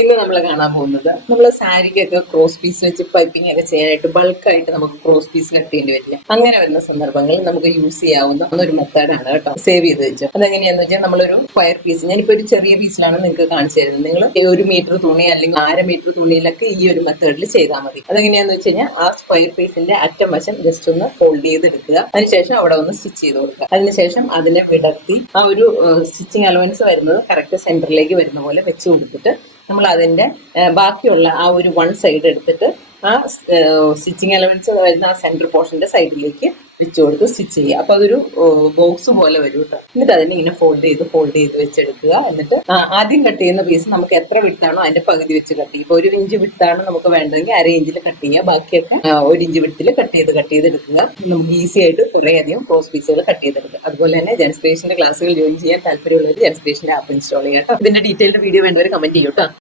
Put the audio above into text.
ഇന്ന് നമ്മൾ കാണാൻ പോകുന്നത് നമ്മൾ സാരിക്കൊക്കെ ക്രോസ് പീസ് വെച്ച് പൈപ്പിംഗ് ഒക്കെ ചെയ്യാനായിട്ട് ബൾക്കായിട്ട് നമുക്ക് ക്രോസ് പീസ് കട്ട് ചെയ്യേണ്ടി വരില്ല. അങ്ങനെ വരുന്ന സന്ദർഭങ്ങളിൽ നമുക്ക് യൂസ് ചെയ്യാവുന്ന ഒരു മെത്തേഡാണ് കേട്ടോ. സേവ് ചെയ്ത് വെച്ചു. അതെങ്ങനെയാന്ന് വെച്ചാൽ നമ്മളൊരു സ്ക്വയർ പീസ്, ഞാനിപ്പോൾ ഒരു ചെറിയ പീസിലാണ് നിങ്ങൾക്ക് കാണിച്ചു തരുന്നത്. നിങ്ങൾ 1 മീറ്റർ തുണി അല്ലെങ്കിൽ 1/2 മീറ്റർ തുണിയിലൊക്കെ ഈ ഒരു മെത്തേഡിൽ ചെയ്താൽ മതി. അതെങ്ങനെയാന്ന് വെച്ച് കഴിഞ്ഞാൽ ആ സ്ക്വയർ പീസിന്റെ അറ്റം വശം ജസ്റ്റ് ഒന്ന് ഫോൾഡ് ചെയ്തെടുക്കുക. അതിനുശേഷം അവിടെ ഒന്ന് സ്റ്റിച്ച് ചെയ്ത് കൊടുക്കുക. അതിനുശേഷം അതിനെ വിടർത്തി ആ ഒരു സ്റ്റിച്ചിങ് അലവൻസ് വരുന്നത് കറക്റ്റ് സെന്ററിലേക്ക് വരുന്ന പോലെ വെച്ച് കൊടുത്തിട്ട് നമ്മൾ അതിന്റെ ബാക്കിയുള്ള ആ ഒരു 1 സൈഡ് എടുത്തിട്ട് ആ സ്റ്റിച്ചിങ് എലമെന്റ്സ് വരുന്ന ആ സെന്റർ പോർഷന്റെ സൈഡിലേക്ക് വെച്ച് കൊടുത്ത് സ്റ്റിച്ച് ചെയ്യുക. അപ്പൊ അതൊരു ബോക്സ് പോലെ വരും കേട്ടോ. എന്നിട്ട് അതിനെ ഇങ്ങനെ ഫോൾഡ് ചെയ്ത് വെച്ചെടുക്കുക. എന്നിട്ട് ആദ്യം കട്ട് ചെയ്യുന്ന പീസ് നമുക്ക് എത്ര വിട്ടാണോ അതിന്റെ പകുതി വെച്ച് കട്ട് ചെയ്യും. ഇപ്പൊ 1 ഇഞ്ച് വിട്ടാണ് നമുക്ക് വേണ്ടതെങ്കിൽ 1/2 ഇഞ്ചിൽ കട്ട് ചെയ്യുക. ബാക്കിയൊക്കെ 1 ഇഞ്ച് വിട്ടിൽ കട്ട് ചെയ്തെടുക്കുക. നമുക്ക് ഈസി ആയിട്ട് കുറേ അധികം ക്രോസ് പീസുകൾ കട്ട് ചെയ്തെടുക്കുക. അതുപോലെ തന്നെ ജെൻസ്പേഷ്യന്റെ ക്ലാസ്സുകൾ ജോയിൻ ചെയ്യാൻ താല്പര്യമുള്ളവർ ജെൻസ്പേഷ്യന്റെ ആപ്പ് ഇൻസ്റ്റാൾ ചെയ്യാം കേട്ടോ. ഇതിന്റെ ഡീറ്റെയിൽഡ് വീഡിയോ വേണ്ടവർ കമന്റ് ചെയ്യും കേട്ടോ.